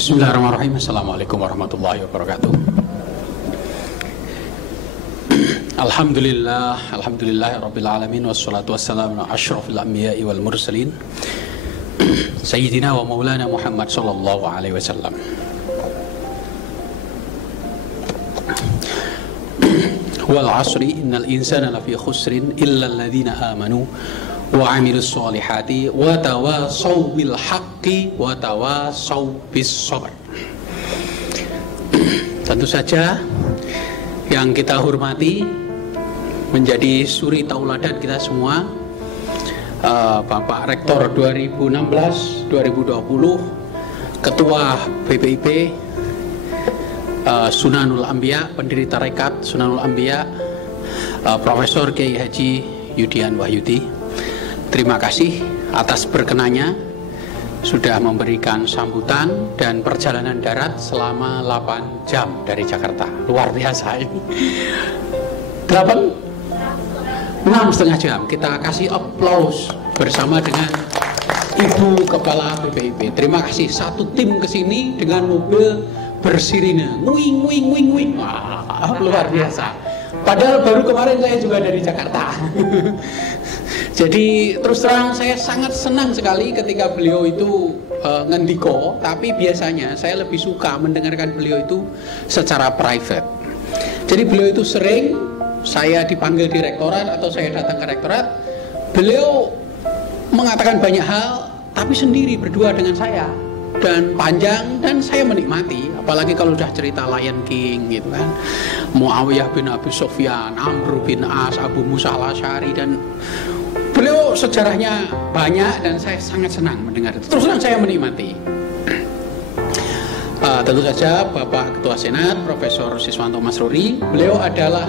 Bismillahirrahmanirrahim. Assalamualaikum warahmatullahi wabarakatuh. Alhamdulillah rabbil alamin, wassalatu wassalamu ala asyrafil anbiya'i wal mursalin sayyidina wa maulana Muhammad sallallahu alaihi wasallam. Wal asri innal insana lafi khusrin illa alladhina amanu wa amilus solihati wa tawasaw bil haqqi wa tawasaw bis sabr. Tentu saja yang kita hormati menjadi suri tauladan kita semua, Bapak Rektor 2016-2020, Ketua BPIP Sunanul Anbiya, pendiri Tarekat Sunanul Anbiya, Profesor Kiai Haji Yudian Wahyudi. Terima kasih atas berkenannya sudah memberikan sambutan dan perjalanan darat selama 8 jam dari Jakarta. Luar biasa ini. 6,5 jam. Kita kasih aplaus bersama dengan Ibu Kepala BPIP. Terima kasih, satu tim kesini dengan mobil bersirine, wing wing wing wing. Wah, luar biasa. Padahal baru kemarin saya juga dari Jakarta. Jadi terus terang saya sangat senang sekali ketika beliau itu ngendiko. Tapi biasanya saya lebih suka mendengarkan beliau itu secara private. Jadi beliau itu sering saya dipanggil di rektorat atau saya datang ke rektorat, beliau mengatakan banyak hal tapi sendiri berdua dengan saya, dan panjang, dan saya menikmati. Apalagi kalau sudah cerita Lion King gitu kan, Muawiyah bin Abi Sufyan, Amr bin As, Abu Musa al-Asy'ari, dan beliau sejarahnya banyak dan saya sangat senang mendengar itu. Terus terang saya menikmati. Tentu saja Bapak Ketua Senat Profesor Siswanto Masruri, beliau adalah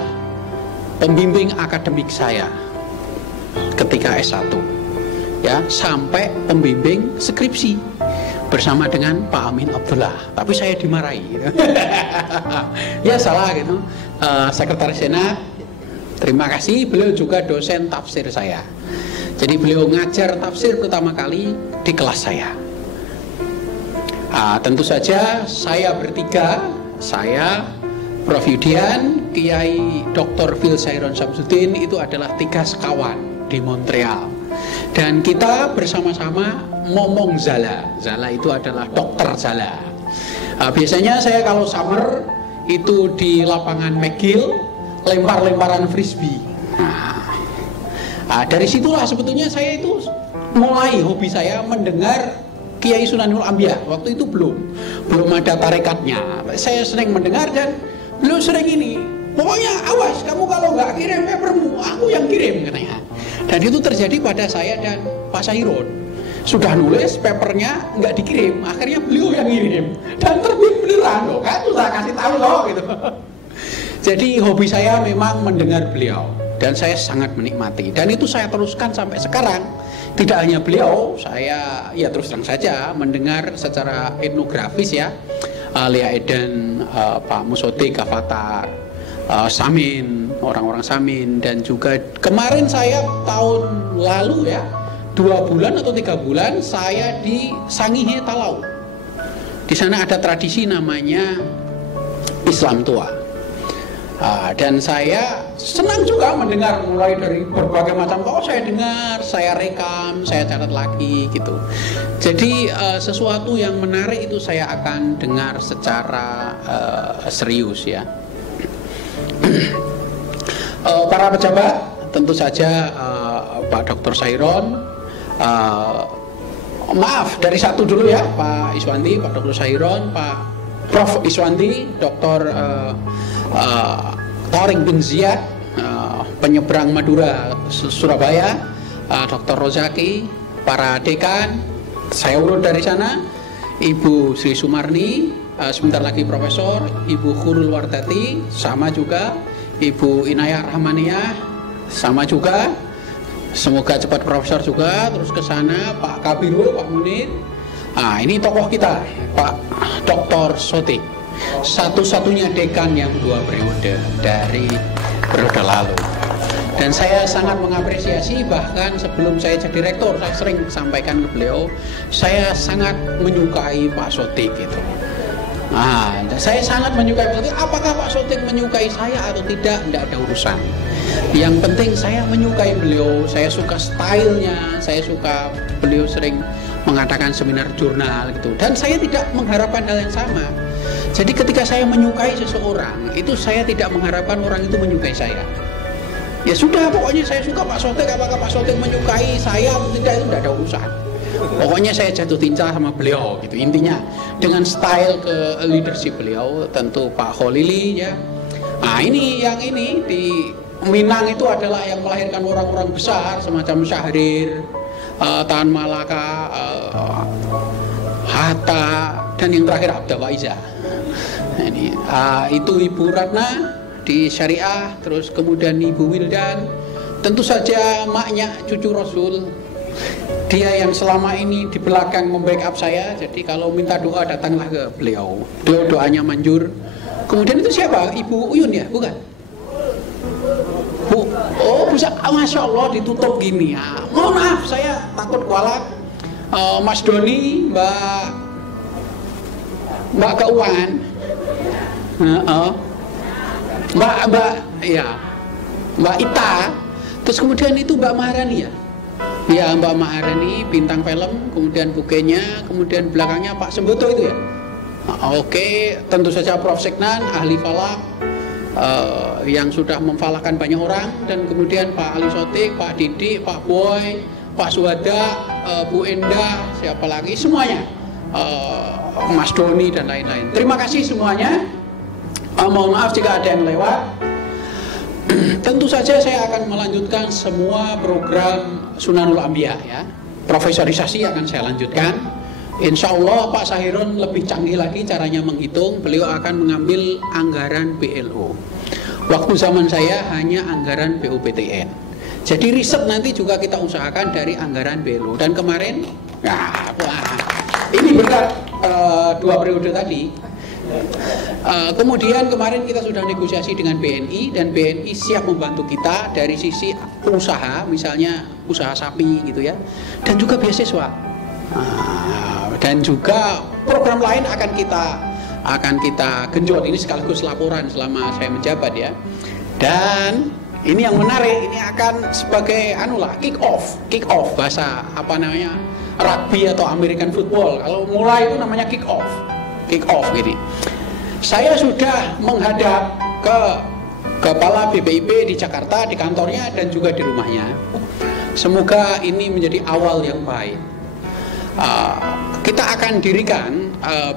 pembimbing akademik saya ketika S1 ya, sampai pembimbing skripsi bersama dengan Pak Amin Abdullah, tapi saya dimarahi gitu. Ya salah gitu. Sekretaris Senat, terima kasih, beliau juga dosen tafsir saya. Jadi beliau ngajar tafsir pertama kali di kelas saya. Tentu saja saya bertiga, saya, Prof. Yudian, Kiai Dr. Phil Sairon Samsudin, itu adalah 3 sekawan di Montreal. Dan kita bersama-sama ngomong Zala. Zala itu adalah dokter Zala. Biasanya saya kalau summer itu di lapangan McGill, lempar-lemparan frisbee. Dari situlah sebetulnya saya itu mulai hobi saya mendengar Kiai Sunanul Anbiya. Waktu itu belum ada tarekatnya. Saya sering mendengar dan beliau sering ini, pokoknya awas kamu kalau nggak kirim papermu, aku yang kirim katanya. Dan itu terjadi pada saya dan Pak Sairon. Sudah nulis papernya nggak dikirim, akhirnya beliau yang ngirim dan terbit beneran loh kan, saya kasih tahu loh gitu. Jadi hobi saya memang mendengar beliau dan saya sangat menikmati, dan itu saya teruskan sampai sekarang. Tidak hanya beliau, saya ya terus terang saja mendengar secara etnografis ya, Lia Eden, Pak Musoti Gafatar, Samin, orang-orang Samin, dan juga kemarin saya tahun lalu ya, 2 bulan atau 3 bulan saya di Sangihe Talau. Di sana ada tradisi namanya Islam Tua. Dan saya senang juga mendengar mulai dari berbagai macam saya dengar, saya rekam, saya catat lagi gitu. Jadi sesuatu yang menarik itu saya akan dengar secara serius ya. Para pejabat, tentu saja Pak Dr. Sairon, maaf dari satu dulu ya, Pak Iswandi, Pak Dr. Sairon, Pak Prof. Iswandi, Dr. Torik bin Ziyad, penyeberang Madura Surabaya, Dr. Rozaki, para dekan, saya urut dari sana, Ibu Sri Sumarni, sebentar lagi Profesor, Ibu Khurul Wardati, sama juga, Ibu Inayah Rahmaniyah, sama juga, semoga cepat Profesor juga. Terus ke sana Pak Kabirul, Pak Munir. Ini tokoh kita, Pak Dr. Sotik, satu-satunya dekan yang 2 periode dari periode lalu. Dan saya sangat mengapresiasi, bahkan sebelum saya jadi rektor, saya sering sampaikan ke beliau, saya sangat menyukai Pak Sotik gitu. Saya sangat menyukai Pak Sotik. Apakah Pak Sotik menyukai saya atau tidak ada urusan. Yang penting saya menyukai beliau, saya suka stylenya, saya suka beliau sering mengadakan seminar jurnal gitu. Dan saya tidak mengharapkan hal yang sama. Jadi ketika saya menyukai seseorang, itu saya tidak mengharapkan orang itu menyukai saya. Ya sudah, pokoknya saya suka Pak Sotik, apakah Pak Sotik menyukai saya atau tidak itu tidak ada urusan. Pokoknya saya jatuh cinta sama beliau gitu intinya, dengan style ke leadership beliau, tentu Pak Kholili ya. Nah ini di Minang itu adalah yang melahirkan orang-orang besar semacam Syahrir, Tan Malaka, Hatta, dan yang terakhir Abda Waiza. Nah, ini itu Ibu Ratna di Syariah, terus kemudian Ibu Wildan, tentu saja maknya cucu Rasul. Dia yang selama ini di belakang membackup saya. Jadi kalau minta doa datanglah ke beliau. Doanya manjur. Kemudian itu siapa? Ibu Uyun ya? Bukan? Bu, oh bisa, Masya Allah ditutup gini ya. Mohon maaf saya takut kualat. Mas Doni, Mbak Keuangan, Mbak Ita. Terus kemudian itu Mbak Maharani ya? Ya Mbak Maharani, bintang film, kemudian bukenya, kemudian belakangnya Pak Semboto itu ya. Oke, tentu saja Prof. Seknan, ahli falak, yang sudah memfalakkan banyak orang, dan kemudian Pak Ali Sotik, Pak Didik, Pak Boy, Pak Suhada, Bu Enda, siapa lagi, semuanya, Mas Doni dan lain-lain. Terima kasih semuanya. Mohon maaf jika ada yang lewat. Tentu saja saya akan melanjutkan semua program Sunanul Ambia ya. Profesorisasi akan saya lanjutkan. Insya Allah Pak Sahirun lebih canggih lagi caranya menghitung. Beliau akan mengambil anggaran BLO. Waktu zaman saya hanya anggaran BUPTN. Jadi riset nanti juga kita usahakan dari anggaran BLO. Dan kemarin, ini berkat 2 periode tadi. Kemudian kemarin kita sudah negosiasi dengan BNI, dan BNI siap membantu kita dari sisi usaha, misalnya usaha sapi gitu ya, dan juga beasiswa, dan juga program lain akan kita genjot. Ini sekaligus laporan selama saya menjabat ya. Dan ini yang menarik, ini akan sebagai kick off bahasa rugby atau American football. Kalau mulai itu namanya kick off gitu. Saya sudah menghadap ke Kepala BPIP di Jakarta, di kantornya dan juga di rumahnya. Semoga ini menjadi awal yang baik. Kita akan dirikan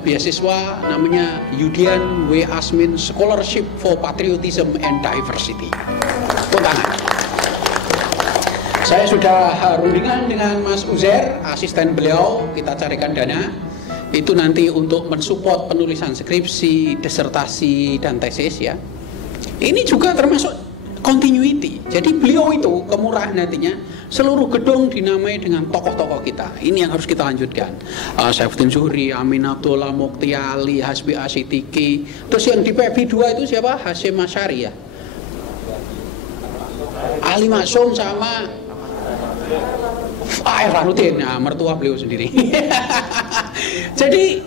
beasiswa namanya Yudian W. Asmin Scholarship for Patriotism and Diversity. Tangan. Saya sudah rundingan dengan Mas Uzair, asisten beliau, kita carikan dana. Itu nanti untuk mensupport penulisan skripsi, disertasi, dan tesis ya. Ini juga termasuk continuity. Jadi beliau itu kemurahan hatinya, seluruh gedung dinamai dengan tokoh-tokoh kita. Ini yang harus kita lanjutkan. Saifuddin Zuhri, Amin Abdullah, Mukti Ali, Hasbi Asitiki. Terus yang di PB 2 itu siapa? Hasyim Asyari ya. Ali Maksum sama Rahnuddin, mertua beliau sendiri. Jadi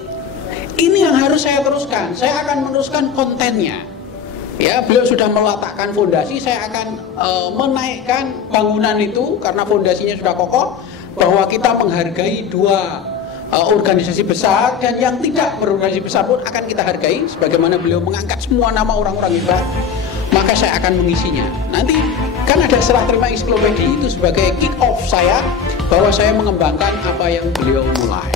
ini yang harus saya teruskan. Saya akan meneruskan kontennya. Ya, beliau sudah meletakkan fondasi. Saya akan menaikkan bangunan itu karena fondasinya sudah kokoh. Bahwa kita menghargai 2 organisasi besar, dan yang tidak berorganisasi besar pun akan kita hargai. Sebagaimana beliau mengangkat semua nama orang-orang hebat, maka saya akan mengisinya. Nanti kan ada serah terima ensiklopedi itu sebagai kick off saya, bahwa saya mengembangkan apa yang beliau mulai.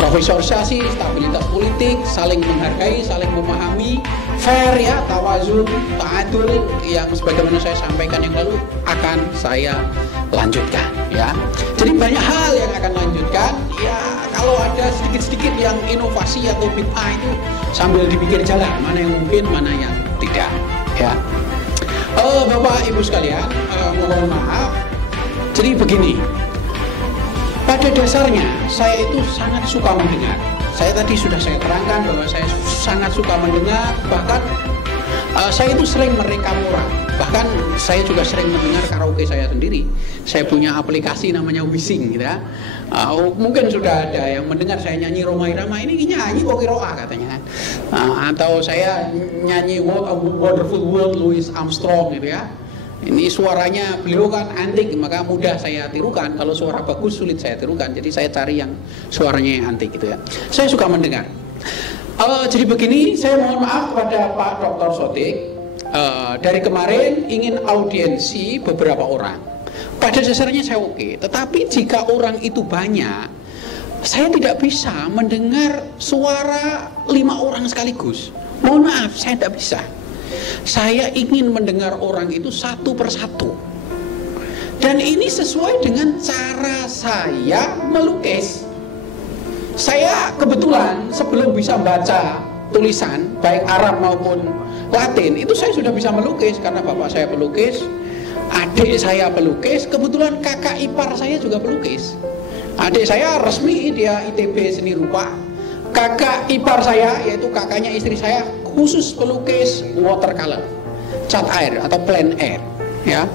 Profesorisasi, stabilitas politik, saling menghargai, saling memahami, fair ya, tawazun, ta'adul, yang sebagaimana saya sampaikan yang lalu akan saya lanjutkan ya. Jadi banyak hal yang akan lanjutkan ya. Kalau ada sedikit-sedikit yang inovasi atau bid'ah itu sambil dipikir jalan, mana yang mungkin, mana yang tidak ya. Bapak Ibu sekalian, mohon maaf. Jadi begini, pada dasarnya saya itu sangat suka mendengar. Saya tadi sudah saya terangkan bahwa saya sangat suka mendengar. Bahkan saya itu sering merekam orang. Bahkan saya juga sering mendengar karaoke saya sendiri. Saya punya aplikasi namanya Wising gitu ya. Mungkin sudah ada yang mendengar saya nyanyi Roma Irama, ini nyanyi kok kiroah katanya kan. Atau saya nyanyi What a Wonderful World Louis Armstrong gitu ya. Ini suaranya beliau kan antik, maka mudah saya tirukan. Kalau suara bagus sulit saya tirukan. Jadi saya cari yang suaranya yang antik gitu ya. Saya suka mendengar. Jadi begini, saya mohon maaf kepada Pak Dr. Sodik. Dari kemarin ingin audiensi beberapa orang. Pada dasarnya saya oke. Tetapi jika orang itu banyak, saya tidak bisa mendengar suara 5 orang sekaligus. Mohon maaf, saya tidak bisa. Saya ingin mendengar orang itu satu persatu. Dan ini sesuai dengan cara saya melukis. Saya kebetulan sebelum bisa baca tulisan baik Arab maupun Latin, itu saya sudah bisa melukis karena bapak saya pelukis, adik saya pelukis, kebetulan kakak ipar saya juga pelukis. Adik saya resmi dia ITB seni rupa. Kakak ipar saya, yaitu kakaknya istri saya, khusus pelukis watercolor, cat air atau plein air, ya.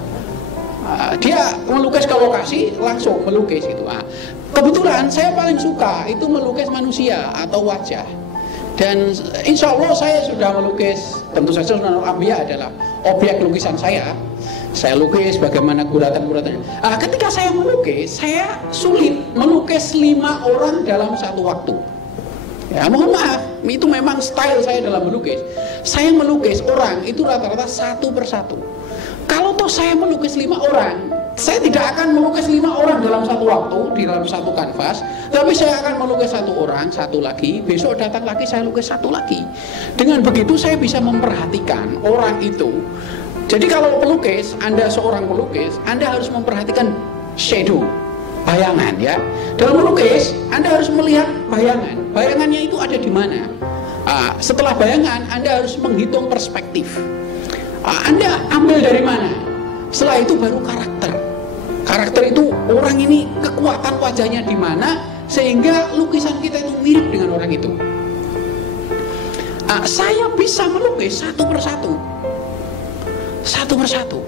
Dia melukis ke lokasi langsung melukis itu. Kebetulan saya paling suka itu melukis manusia atau wajah. Dan insya Allah saya sudah melukis, tentu saja Sunan Ambia adalah objek lukisan saya. Saya lukis bagaimana guratan-guratannya. Ketika saya melukis, saya sulit melukis 5 orang dalam satu waktu. Ya mohon maaf, itu memang style saya dalam melukis. Saya melukis orang itu rata-rata satu persatu. Kalau toh saya melukis 5 orang, saya tidak akan melukis 5 orang dalam satu waktu di dalam satu kanvas, tapi saya akan melukis 1 orang, 1 lagi, besok datang lagi saya lukis 1 lagi. Dengan begitu saya bisa memperhatikan orang itu. Jadi kalau pelukis, Anda seorang pelukis, Anda harus memperhatikan shadow, bayangan ya. Dalam melukis, Anda harus melihat bayangan. Bayangannya itu ada di mana. Setelah bayangan, Anda harus menghitung perspektif. Anda ambil dari mana. Setelah itu baru karakter. Karakter itu orang ini kekuatan wajahnya di mana sehingga lukisan kita itu mirip dengan orang itu. Saya bisa melukis satu persatu. Satu persatu.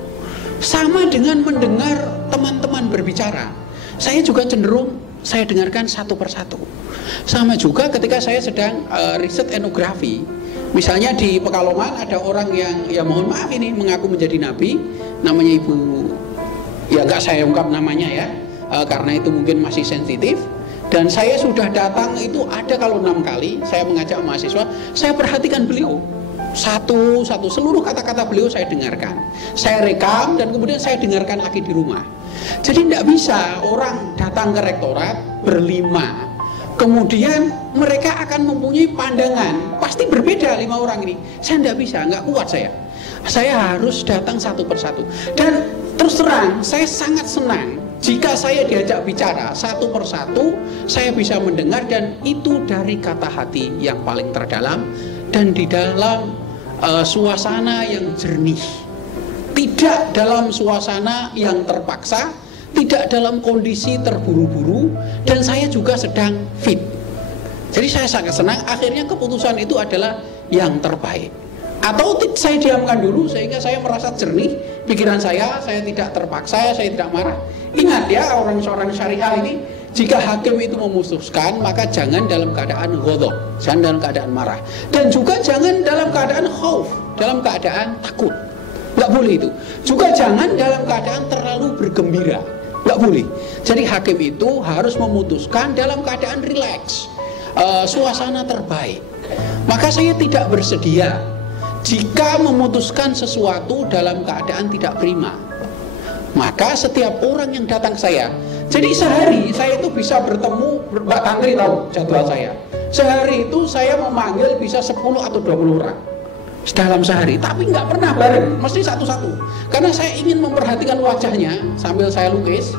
Sama dengan mendengar teman-teman berbicara. Saya juga cenderung saya dengarkan satu persatu. Sama juga ketika saya sedang riset etnografi. Misalnya di Pekalongan ada orang yang ya mohon maaf ini mengaku menjadi nabi, namanya Ibu, ya nggak saya ungkap namanya ya, karena itu mungkin masih sensitif. Dan saya sudah datang itu ada kalau 6 kali saya mengajak mahasiswa, saya perhatikan beliau satu seluruh kata-kata beliau saya dengarkan, saya rekam dan kemudian saya dengarkan lagi di rumah. Jadi tidak bisa orang datang ke rektorat berlima, kemudian mereka akan mempunyai pandangan pasti berbeda 5 orang ini. Saya tidak bisa, nggak kuat saya. Saya harus datang satu persatu. Dan terus terang, saya sangat senang jika saya diajak bicara satu persatu, saya bisa mendengar dan itu dari kata hati yang paling terdalam dan di dalam suasana yang jernih. Tidak dalam suasana yang terpaksa, tidak dalam kondisi terburu-buru, dan saya juga sedang fit. Jadi saya sangat senang akhirnya keputusan itu adalah yang terbaik. Atau saya diamkan dulu sehingga saya merasa jernih pikiran saya tidak terpaksa, saya tidak marah. Ingat ya, orang seorang syariah ini, jika hakim itu memutuskan, maka jangan dalam keadaan ghadab, jangan dalam keadaan marah, dan juga jangan dalam keadaan khauf, dalam keadaan takut. Nggak boleh itu. Juga jangan dalam keadaan terlalu bergembira. Nggak boleh. Jadi hakim itu harus memutuskan dalam keadaan rileks, suasana terbaik. Maka saya tidak bersedia jika memutuskan sesuatu dalam keadaan tidak prima. Maka setiap orang yang datang ke saya, jadi sehari saya itu bisa bertemu, Mbak Tantri tahu jadwal saya. Sehari itu saya memanggil bisa 10 atau 20 orang dalam sehari, tapi nggak pernah bareng, mesti satu-satu. Karena saya ingin memperhatikan wajahnya sambil saya lukis.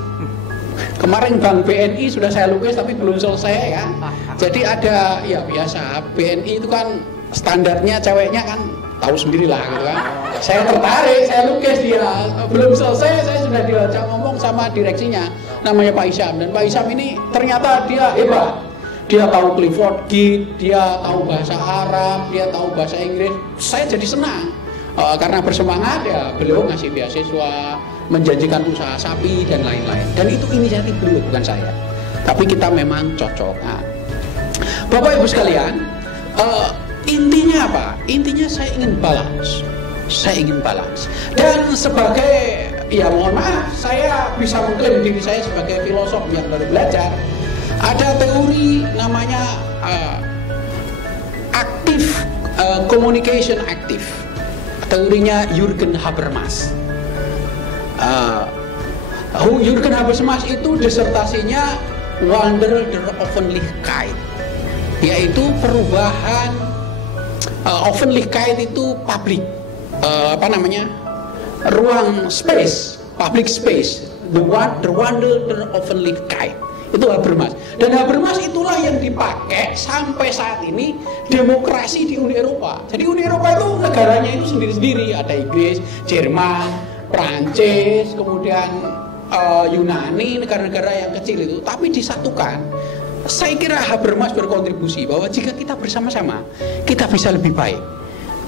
Kemarin Bank BNI sudah saya lukis tapi belum selesai ya. Jadi ada ya biasa BNI itu kan standarnya ceweknya kan tahu sendirilah gitu kan. Saya tertarik, saya lukis dia. Belum selesai saya sudah diajak ngomong sama direksinya, namanya Pak Isyam. Dan Pak Isyam ini ternyata dia hebat. Dia tahu Clifford Geertz, dia tahu bahasa Arab, dia tahu bahasa Inggris. Saya jadi senang. karena bersemangat ya beliau ngasih beasiswa, menjanjikan usaha sapi dan lain-lain. Dan itu inisiatif beliau, bukan saya. Tapi kita memang cocok. Nah, Bapak Ibu sekalian, intinya apa? Intinya saya ingin balance. Saya ingin balance. Dan sebagai, ya mohon maaf, saya bisa mengklaim diri saya sebagai filosof yang baru belajar. Ada teori namanya active communication active. Teorinya Jürgen Habermas. Jürgen Habermas itu disertasinya Wandel der Offenlichkeit, yaitu perubahan Offenlichkeit itu public, ruang space, public space, the Wandel der Offenlichkeit. Itu Habermas. Dan Habermas itulah yang dipakai sampai saat ini demokrasi di Uni Eropa. Jadi Uni Eropa itu negaranya itu sendiri-sendiri. Ada Inggris, Jerman, Prancis, kemudian Yunani, negara-negara yang kecil itu. Tapi disatukan. Saya kira Habermas berkontribusi bahwa jika kita bersama-sama, kita bisa lebih baik.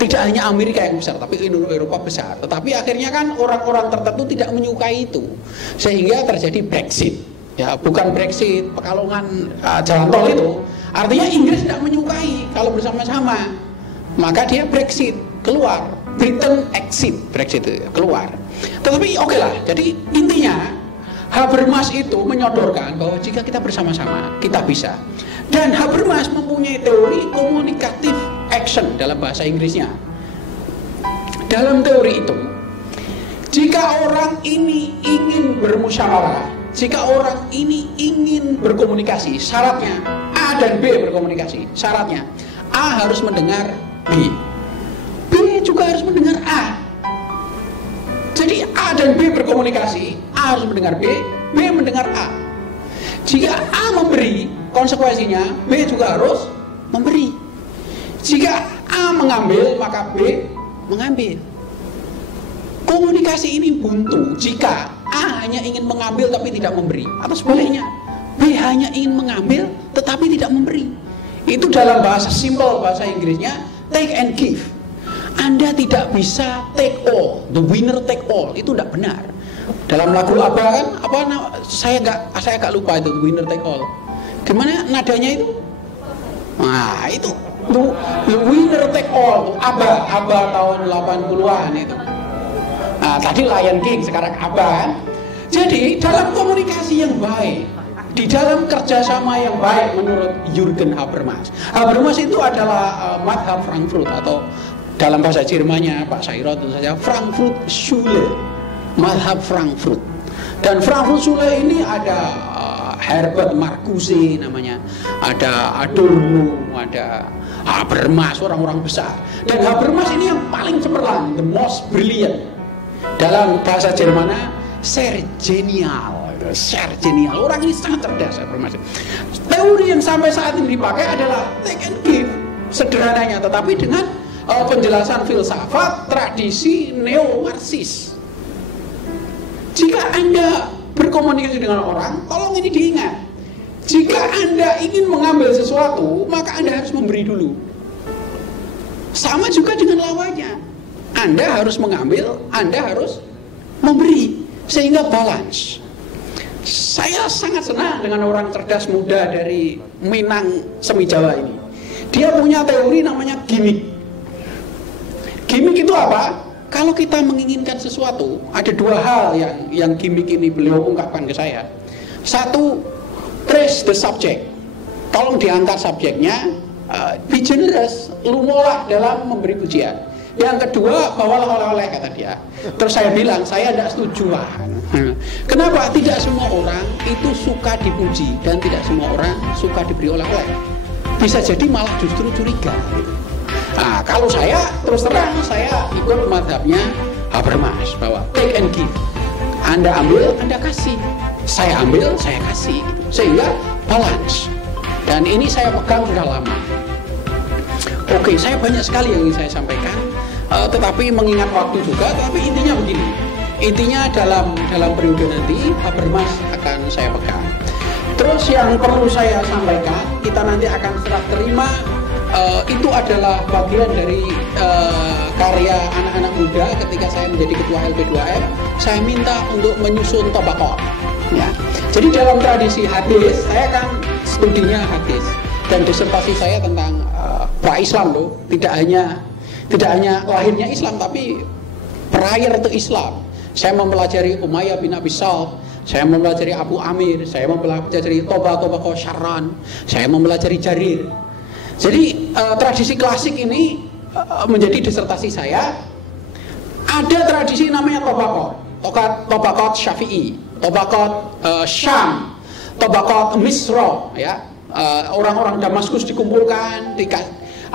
Tidak hanya Amerika yang besar, tapi Eropa besar. Tetapi akhirnya kan orang-orang tertentu tidak menyukai itu. Sehingga terjadi Brexit. Ya, bukan Brexit, Pekalongan jalan tol itu. Artinya Inggris tidak menyukai kalau bersama-sama. Maka dia Brexit, keluar. Britain exit, Brexit itu keluar. Tetapi oke lah, jadi intinya Habermas itu menyodorkan bahwa jika kita bersama-sama, kita bisa. Dan Habermas mempunyai teori communicative action dalam bahasa Inggrisnya. Dalam teori itu, jika orang ini ingin bermusyawarah, jika orang ini ingin berkomunikasi, syaratnya A dan B berkomunikasi. Syaratnya A harus mendengar B, B juga harus mendengar A. Jadi A dan B berkomunikasi, A harus mendengar B, B mendengar A. Jika A memberi, konsekuensinya B juga harus memberi. Jika A mengambil, maka B mengambil. Komunikasi ini buntu jika A hanya ingin mengambil tapi tidak memberi, atau sebaliknya B hanya ingin mengambil tetapi tidak memberi. Itu dalam bahasa simple, bahasa Inggrisnya take and give. Anda tidak bisa take all, the winner take all, itu tidak benar. Dalam lagu ABBA kan, saya agak lupa itu, the winner take all. Gimana nadanya itu? Nah itu the winner take all, ABBA tahun 80-an itu. Nah, tadi Lion King, sekarang ABBA kan? Jadi dalam komunikasi yang baik, di dalam kerjasama yang baik menurut Jürgen Habermas. Habermas itu adalah madhab Frankfurt, atau dalam bahasa Jermannya Pak Sairot tentu saja Frankfurt Schule, madhab Frankfurt. Dan Frankfurt Schule ini ada Herbert Marcuse namanya, ada Adorno, ada Habermas, orang-orang besar. Dan Habermas ini yang paling cemerlang, the most brilliant. Dalam bahasa Jermannya sehr genial. Orang ini sangat cerdas. Teori yang sampai saat ini dipakai adalah take and give, sederhananya, tetapi dengan penjelasan filsafat tradisi neo-marxis. Jika Anda berkomunikasi dengan orang, tolong ini diingat. Jika Anda ingin mengambil sesuatu, maka Anda harus memberi dulu. Sama juga dengan lawannya. Anda harus mengambil, Anda harus memberi, sehingga balance. Saya sangat senang dengan orang cerdas muda dari Minang Semi Jawa ini. Dia punya teori namanya gimmick. Gimmick itu apa? Kalau kita menginginkan sesuatu, ada dua hal yang gimmick ini beliau ungkapkan ke saya. Satu, praise the subject. Tolong diangkat subjeknya, be generous, lumolah dalam memberi pujian. Yang kedua, bawalah oleh-oleh, kata dia. Terus saya bilang, saya tidak setuju. Kenapa? Tidak semua orang itu suka dipuji, dan tidak semua orang suka diberi oleh-oleh. Bisa jadi malah justru curiga. Nah, kalau saya terus terang, saya ikut madhabnya Habermas, bahwa take and give. Anda ambil, Anda kasih. Saya ambil, saya kasih. Sehingga balance. Dan ini saya pegang sudah lama. Oke, saya banyak sekali yang ingin saya sampaikan, tetapi mengingat waktu juga. Tapi intinya begini, intinya dalam periode nanti Habermas akan saya pegang. Terus yang perlu saya sampaikan, kita nanti akan serah terima itu adalah bagian dari karya anak-anak muda ketika saya menjadi ketua LP2M. Saya minta untuk menyusun tobaqah. Ya. Jadi dalam tradisi hadis, saya kan studinya hadis dan disertasi saya tentang pra-Islam loh. Tidak hanya lahirnya Islam, tapi prior to Islam. Saya mempelajari Umayyah bin Abi Shalh, saya mempelajari Abu Amir, saya mempelajari tobaqah Syarran, saya mempelajari Jarir. Jadi tradisi klasik ini menjadi disertasi saya. Ada tradisi namanya tobaqah Syafi'i, tobaqah Syam, tobaqah Misra, ya. Orang-orang Damaskus dikumpulkan,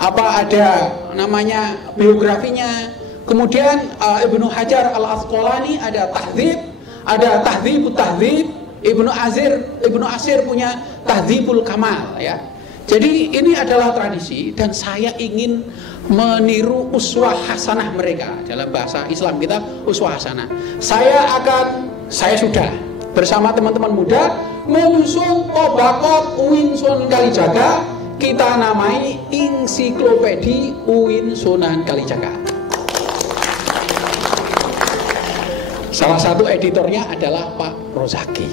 ada namanya biografinya. Kemudian Ibnu Hajar Al-Asqalani ada tahdzib, ada tahdzibut tahdzib. Ibnu Asir punya tahdzibul kamal, ya. Jadi ini adalah tradisi dan saya ingin meniru uswah hasanah mereka. Dalam bahasa Islam kita uswah hasanah. Saya sudah bersama teman-teman muda menyusun tobaqah UIN Sunan Kalijaga, kita namai Ensiklopedi UIN Sunan Kalijaga. Salah satu editornya adalah Pak Rozaki,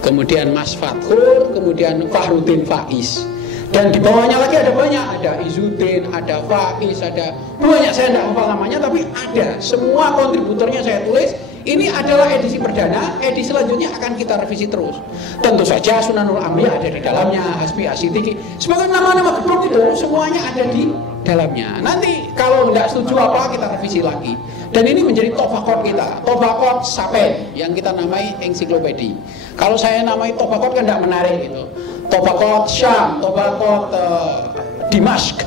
kemudian Mas Fathur, kemudian Fahruddin Faiz, dan di bawahnya lagi ada banyak, ada Izuddin, ada Faiz, ada banyak, saya tidak hafal namanya, tapi ada, semua kontributornya saya tulis. Ini adalah edisi perdana, edisi selanjutnya akan kita revisi terus. Tentu saja Sunanul Ambiya ada di dalamnya, Hasbi Asyidiki, sebagai nama-nama geblok itu semuanya ada di dalamnya. Nanti kalau tidak setuju apa kita revisi lagi. Dan ini menjadi tobaqah kita, tobaqah Sapen yang kita namai ensiklopedi. Kalau saya namai tobaqah kan tidak menarik gitu. Tobaqah Syam, tobaqah Dimashq,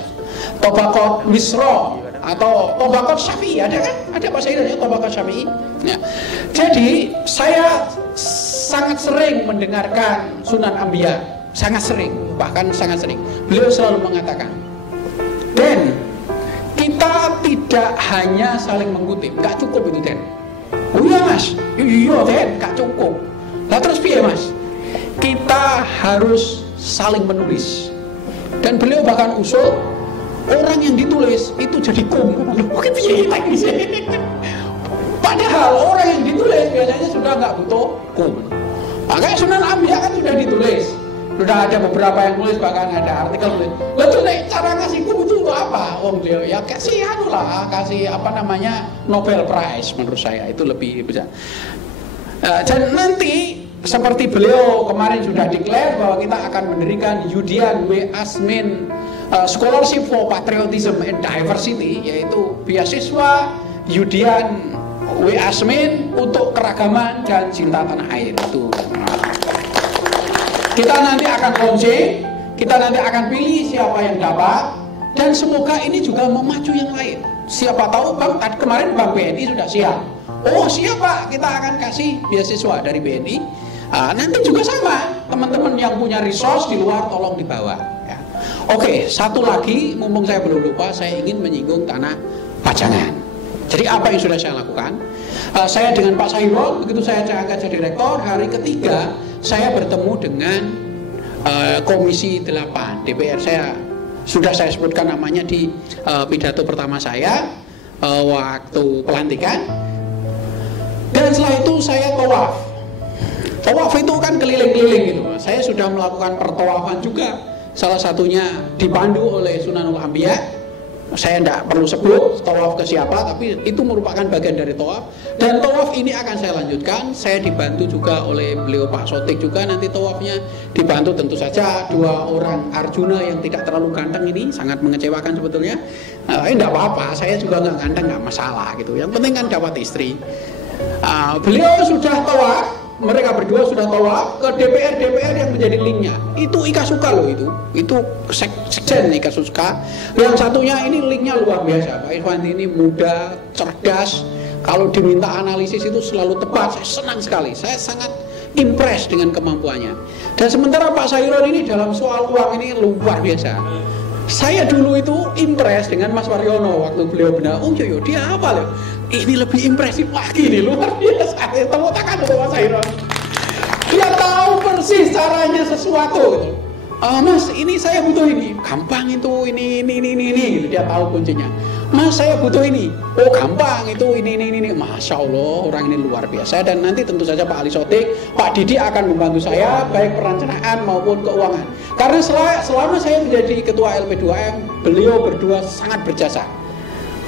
tobaqah Misra, atau tobaqah Syafi'i, ada kan? Ada bahasa Indonesia tobaqah Syafi'i. Ya. Jadi saya sangat sering mendengarkan Sunan Ambiya, sangat sering, bahkan sangat sering. Beliau selalu mengatakan, Den, kita tidak hanya saling mengutip, nggak cukup itu, Den. Oh iya Mas, iya Den, nggak cukup. Lah terus piye Mas? Kita harus saling menulis. Dan beliau bahkan usul orang yang ditulis itu jadi kum. Padahal orang yang ditulis biasanya sudah nggak butuh kum. Makanya Sunan Ambiya kan sudah ditulis, sudah ada beberapa yang tulis, bahkan ada artikel tulis. Lalu cara ngasih kum itu untuk apa? Om beliau ya kasih kasih apa namanya Nobel Prize, menurut saya itu lebih besar. Dan nanti seperti beliau kemarin sudah declare bahwa kita akan mendirikan Yudian W. Asmin Scholarship for Patriotism and Diversity, yaitu beasiswa Yudian W. Asmin untuk keragaman dan cinta tanah air. Itu kita nanti akan launching, kita nanti akan pilih siapa yang dapat, dan semoga ini juga memacu yang lain. Siapa tahu kemarin Bank BNI sudah siap. Oh siapa, kita akan kasih beasiswa dari BNI. Nanti juga sama, teman-teman yang punya resource di luar tolong dibawa. Ya. Oke, satu lagi, mumpung saya belum lupa, saya ingin menyinggung tanah Pajangan. Jadi apa yang sudah saya lakukan? Saya dengan Pak Sairul, begitu saya angkat jadi rektor, hari ketiga saya bertemu dengan Komisi 8 DPR. Sudah saya sebutkan namanya di pidato pertama saya waktu pelantikan. Dan setelah itu saya tawaf. Tawaf itu kan keliling-keliling gitu. Saya sudah melakukan pertawafan juga. Salah satunya dipandu oleh Sunanul Ambiya. Saya tidak perlu sebut tawaf ke siapa, tapi itu merupakan bagian dari tawaf. Dan tawaf ini akan saya lanjutkan. Saya dibantu juga oleh beliau Pak Sotik juga nanti tawafnya. Dibantu tentu saja dua orang Arjuna yang tidak terlalu ganteng ini, sangat mengecewakan sebetulnya. Tidak apa-apa, saya juga nggak ganteng, nggak masalah gitu. Yang penting kan dapat istri. Beliau sudah tawaf, mereka berdua sudah tawaf ke DPR yang menjadi linknya. Itu Ika Suka loh, itu sekjen Ika Suka. Yang satunya ini linknya luar biasa. Pak Irfan ini muda, cerdas. Kalau diminta analisis itu selalu tepat. Saya senang sekali. Saya sangat impress dengan kemampuannya. Dan sementara Pak Sairul ini dalam soal uang ini luar biasa. Saya dulu itu impress dengan Mas Waryono waktu beliau benar. Oh yo dia apa loh? Ini lebih impresif lagi nih, luar biasa. Tepuk tangan untuk Mas Sairul. Dia tahu persis caranya sesuatu gitu. Mas, ini saya butuh ini. Gampang itu, ini gitu. Dia tahu kuncinya. Mas, saya butuh ini. Oh, gampang itu, ini. Masya Allah, orang ini luar biasa. Dan nanti tentu saja Pak Ali Sodik, Pak Didi akan membantu saya baik perencanaan maupun keuangan. Karena selama saya menjadi ketua LP2M, beliau berdua sangat berjasa.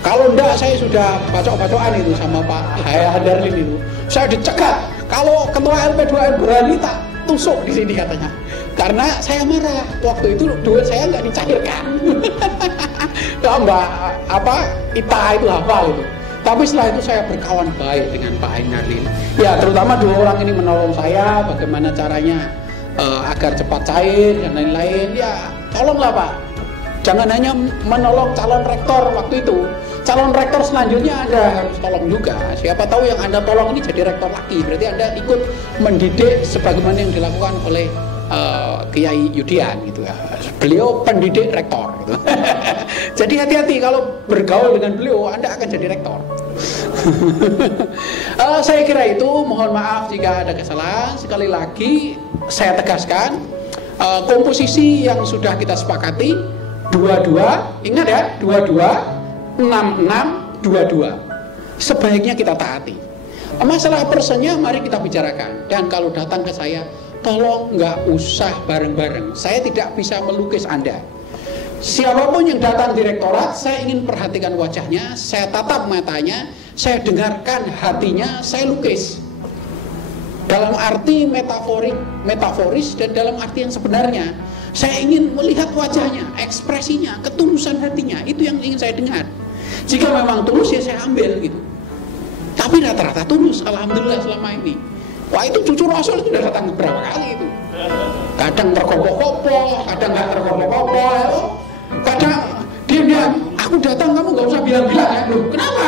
Kalau enggak, saya sudah bacok-bacokan itu sama Pak Hadarlin itu. Saya dicegat. Kalau ketua LP2M berani tak tusuk di sini katanya. Karena saya marah waktu itu duit saya nggak dicairkan. Kalau Mbak Ita itu hafal itu. Tapi setelah itu saya berkawan baik dengan Pak Hadarlin. Ya, terutama dua orang ini menolong saya bagaimana caranya agar cepat cair dan lain-lain. Ya, tolonglah Pak. Jangan hanya menolong calon rektor waktu itu. Calon rektor selanjutnya Anda harus tolong juga. Siapa tahu yang Anda tolong ini jadi rektor lagi. Berarti Anda ikut mendidik sebagaimana yang dilakukan oleh Kiai Yudian gitu ya. Beliau pendidik rektor gitu. Jadi hati-hati kalau bergaul dengan beliau, Anda akan jadi rektor. Saya kira itu, mohon maaf jika ada kesalahan. Sekali lagi saya tegaskan, komposisi yang sudah kita sepakati 22, ingat ya, 22 66 22. Sebaiknya kita taati. Masalah persennya mari kita bicarakan. Dan kalau datang ke saya, tolong nggak usah bareng-bareng. Saya tidak bisa melukis Anda. Siapapun yang datang di rektorat, saya ingin perhatikan wajahnya, saya tatap matanya, saya dengarkan hatinya, saya lukis. Dalam arti metaforis dan dalam arti yang sebenarnya. Saya ingin melihat wajahnya, ekspresinya, ketulusan hatinya. Itu yang ingin saya dengar. Jika memang tulus ya saya ambil gitu. Tapi rata-rata tulus, alhamdulillah selama ini. Wah, itu cucu Rasul sudah datang beberapa kali itu. Kadang terkopoh-kopoh, kadang nggak terkopoh-kopoh. Kadang diam-diam, aku datang kamu nggak usah bilang-bilang ya. Loh, kenapa?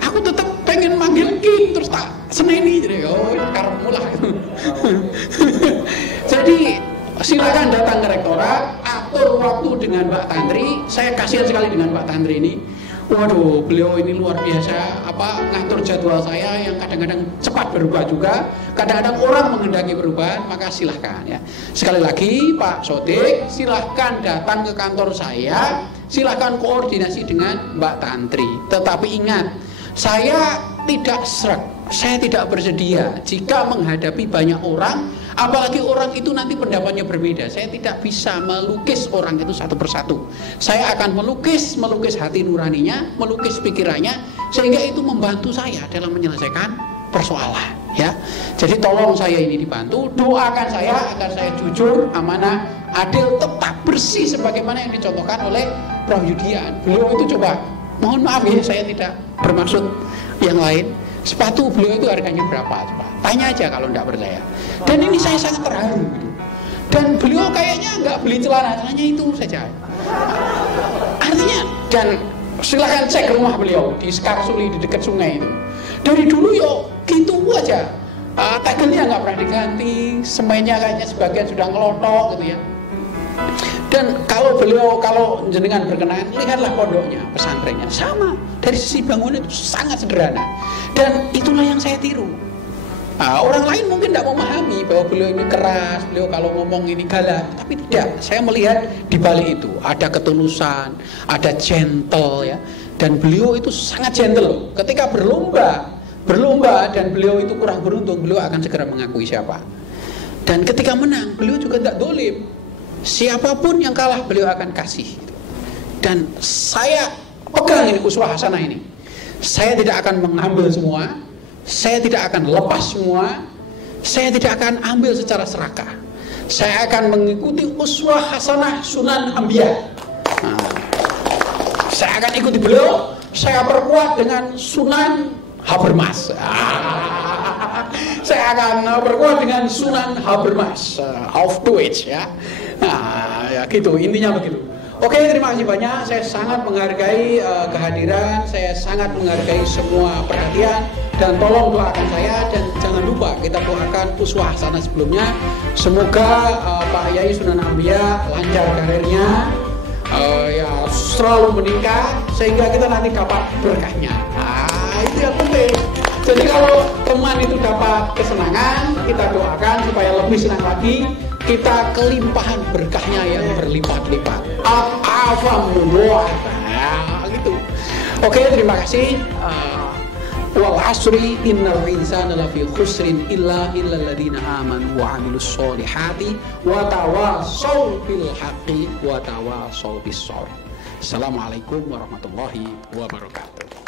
Aku tetap pengen manggil King terus tak seneni jadi karepmu lah. Jadi silakan datang ke rektorat, atur waktu dengan Pak Tantri. Saya kasihan sekali dengan Pak Tantri ini. Waduh, beliau ini luar biasa, ngatur jadwal saya yang kadang-kadang cepat berubah juga, kadang-kadang orang menghendaki perubahan, maka silahkan ya. Sekali lagi Pak Sodik, silahkan datang ke kantor saya, silahkan koordinasi dengan Mbak Tantri. Tetapi ingat, saya tidak sreg, saya tidak bersedia jika menghadapi banyak orang, apalagi orang itu nanti pendapatnya berbeda. Saya tidak bisa melukis orang itu satu persatu. Saya akan melukis hati nuraninya, melukis pikirannya, sehingga itu membantu saya dalam menyelesaikan persoalan ya. Jadi tolong saya ini dibantu, doakan saya agar saya jujur, amanah, adil, tetap bersih sebagaimana yang dicontohkan oleh Prof. Yudian. Beliau itu coba, mohon maaf ya, saya tidak bermaksud yang lain. Sepatu beliau itu harganya berapa? Coba tanya aja kalau tidak percaya. Dan ini saya sangat terharu gitu. Dan beliau kayaknya nggak beli celananya itu saja. Artinya, dan silahkan cek rumah beliau di Sekarsuli di dekat sungai itu. Dari dulu yo gitu aja. Tegelnya nggak pernah diganti, semennya kayaknya sebagian sudah ngelotok gitu ya. Dan kalau jenengan berkenan, lihatlah pondoknya, pesantrennya sama. Dari sisi bangunan itu sangat sederhana. Dan itulah yang saya tiru. Orang lain mungkin tidak memahami bahwa beliau ini keras, beliau kalau ngomong ini galak, tapi tidak. Saya melihat di balik itu ada ketulusan, ada gentle ya. Dan beliau itu sangat gentle. Ketika berlomba dan beliau itu kurang beruntung, beliau akan segera mengakui siapa. Dan ketika menang, beliau juga tidak dolim. Siapapun yang kalah beliau akan kasih. Dan saya pegang ini uswah hasanah ini. Saya tidak akan mengambil semua, saya tidak akan lepas semua, saya tidak akan ambil secara serakah. Saya akan mengikuti uswah hasanah Sunan Ambia. Saya akan ikuti beliau, saya perkuat dengan Sunan Habermas. Saya akan perkuat dengan Sunan Habermas auf Deutsch ya. Nah, ya gitu, intinya begitu. Oke, terima kasih banyak. Saya sangat menghargai kehadiran, saya sangat menghargai semua perhatian, dan tolong doakan saya, dan jangan lupa kita doakan uswah hasanah sebelumnya. Semoga Pak Yai Sunan Ambia lancar karirnya, ya selalu meningkat sehingga kita nanti dapat berkahnya. Itu yang penting. Jadi kalau teman itu dapat kesenangan, kita doakan supaya lebih senang lagi. kita kelimpahan berkahnya yang berlipat-lipat. Alhamdulillah gitu. Oke, terima kasih. Wal asri innal insana lafi khusrin illa alladziina aamanu wa 'amilus sholihati wa tawashaw bil haqqi wa tawashaw bis sabr. Assalamualaikum warahmatullahi wabarakatuh.